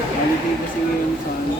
Holiday kasi ngayon sa ano,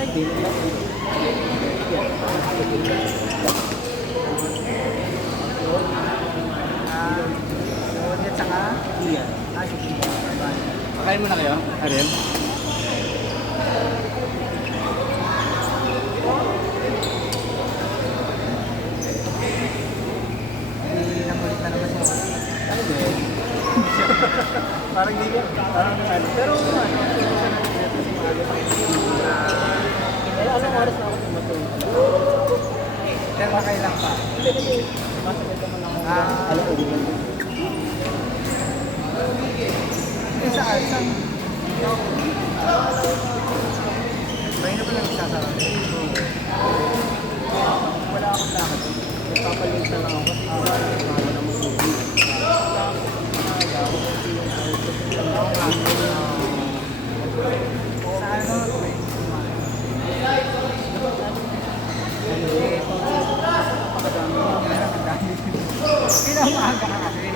Friday, Ulit saka? Iya. Sige. Pakain mo na kayo, Ariel? Hindi namulit na naman siya. Ano ba eh? Parang hindi ka. Parang ano. Pero ano, anong oras na ako matulog? Pero makailang pa. Hindi kasi, masakit naman ako. Alam ko, di ba? Saan? Mahina ko lang isasara. Wala akong lakad. Nagpapalit na lang ako kasi wala na mag-movie. Sa ano? Ilang maaga ka kasi.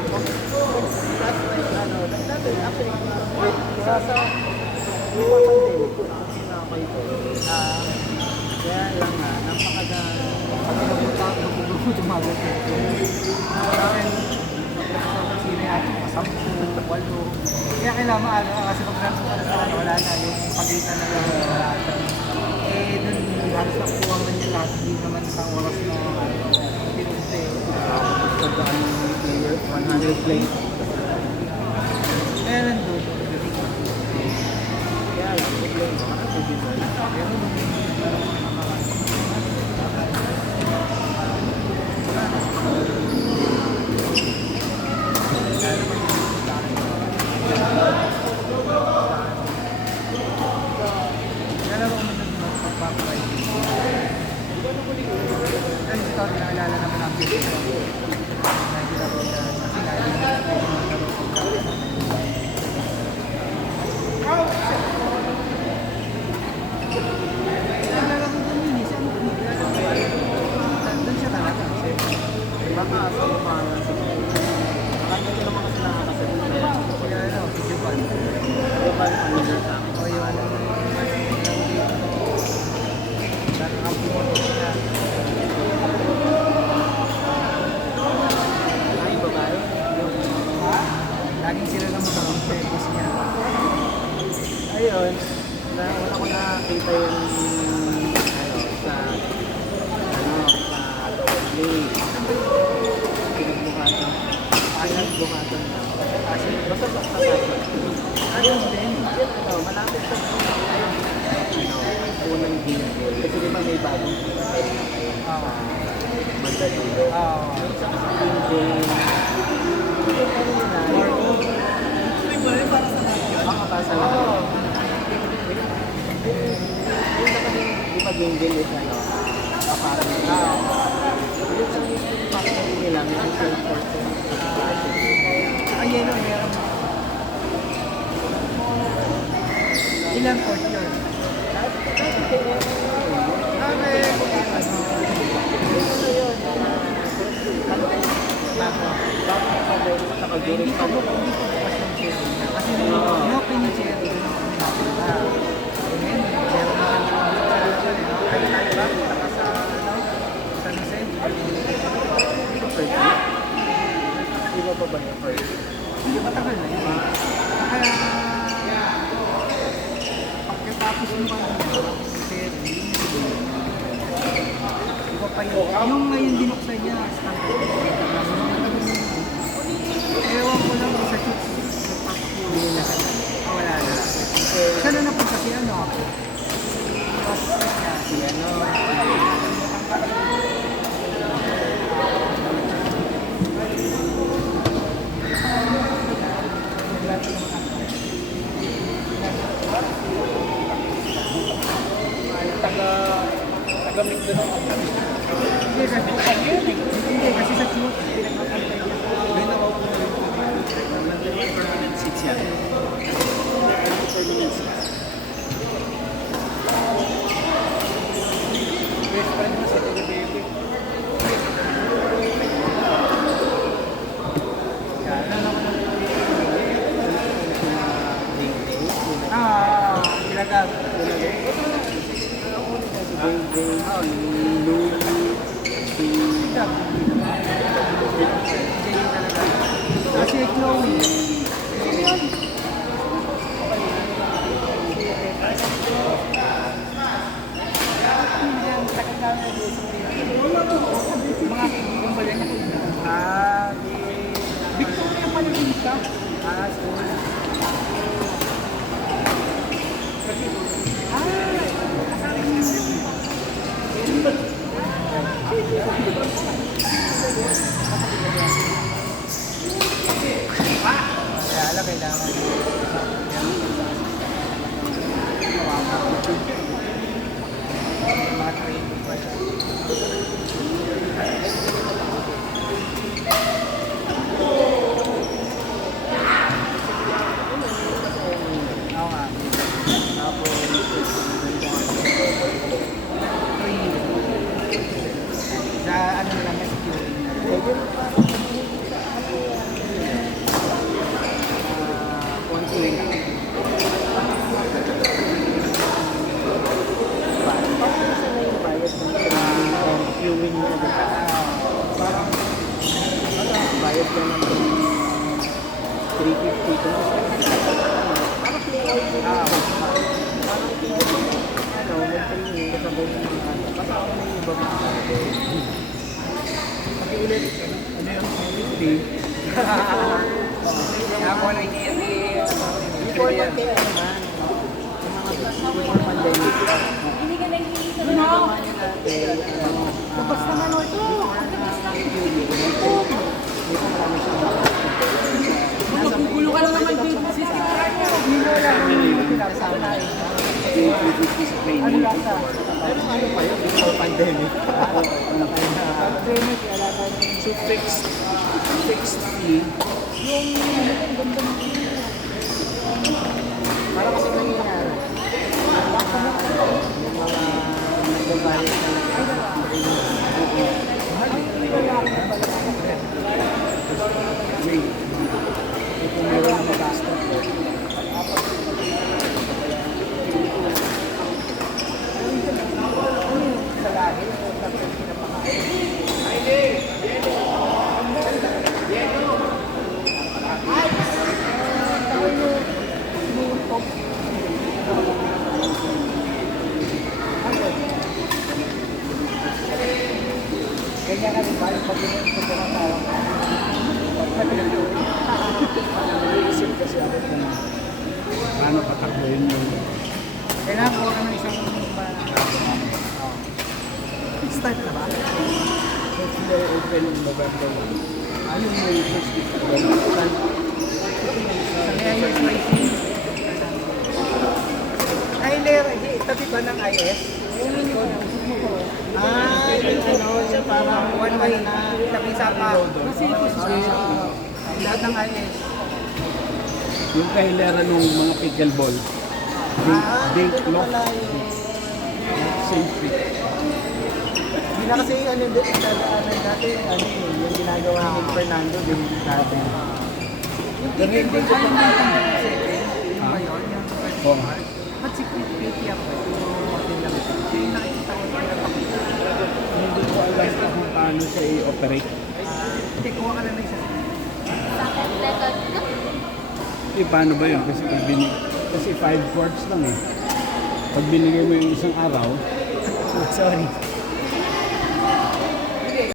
Kaya lang nga, napakadami. Pag pinabutan, dumagot ko. Sa akin, sino yan? 10, 8. Kaya kailangan maaga ka kasi pag nandun ka na sa ano, wala na. Yung pagitan na lang, wala na. Eh, dun, halos nakuha man yung lahat. Hindi naman sa oras na pinunte. Pagkaan ng player, 100 play. Kaya nandun. Kaya lang, play mo, ano sa design? Pero nung naalala naman ang video ko. Kasi naalala ko guminis. Doon siya talaga. Baka sa umaga sa Akala ko naman kasi nakakasalit. Kaya ano, video pa. Ano ba yung familiar sa akin? O yung nakakapumoto siya. Ay, babae. Laging sila lang mag-compare kasi niya. Ayun, una ko nakakita yung sa Double Play. Pinagbuhatan. Pinagbuhatan na. Kasi basta sa Ayun din. malapit sa unang ginagol. Kasi di ba may bagong sa Mandaluyong. Sa ginagol. Makapasa lang. Di ba ginagol is ano? Parang yung sa mismong factory nila, may isang portion. Ayun o, meron. Ilang court yun? Hindi ko bukas yung cherry niya. Kasi inopen yung cherry doon ako nakita. Amen. Meron na kay tayo ba? Saka sa San Jose. Iba pa ba yung first? Hindi matagal na yun. Kaya pagkatapos yung cherry, iba pa yun. Yung ngayon dinuksan niya, ewan ko lang sa chicks. Wala na. Sana na po kasi ano? Si ano? Taga-mix doon ako. Hindi kasi sa chicks. May nakaupo na rin. Permanent seats yan. Permanent seats. Best friend mo sa baby. Ilagag. Oh, yung Louis, si... Kasi Chloe. Sino yun? Mga kumbalan na. Victoria Palisa. Sorry. Kaya alam, kailangan. Mga training pa siya. Oo nga. Tapos, sa ano lang, may security na. konti lang. Bayad ng viewing niya, di ba? Parang, bayad ka ng 350 kung gusto mo. Parang play-out mo. Parang play-out mo. Mag-training, kasabay ng mga ano. Kasama na yung iba mo. Pati ulit, ano yung 350? Kaya ako nakikinig. Before kaya naman, before pandemic, ginagawa niya natin, Tapos naman o ito. dito marami siyang Magugulo ka na naman din. Sisirahan niya. Hindi mo lang yung pinasama na rin. training. Pero ano pa yun, before pandemic. Training, kaya lahat tayo. So fixed fee, Yung ganda mo. para kasi nangyayari. Yung mga nagbabayad na kung meron na mabasta. Ganyan ka rin ba? Pag ginagawa tayo. Naisip kasi ako kung paano patakbuhin yung Kailangan ko ng isang start na ba? first day open in November 1. Ano yung may first week of November? Sa Mayor Racing. Tyler, tabi ba ng IS? Yung ano, yung parang one-way na tabi sa pa. Kasi ito lahat ng IS. Yung kahilera nung mga pickleball. Date lock. Same fit. Hindi na kasi ano dati, yung ginagawa ni Fernando din dati. Yung ticket din ko yung ba yun? Yung Oo. ba't si PT ako? Yung nakikita ko yung pinapakita. Hindi ko alam kung paano siya i-operate. Hindi, kuha ka lang na isa. Paano ba yun? Kasi 5 quarts lang eh. Pag binigay mo yung isang araw, Sorry.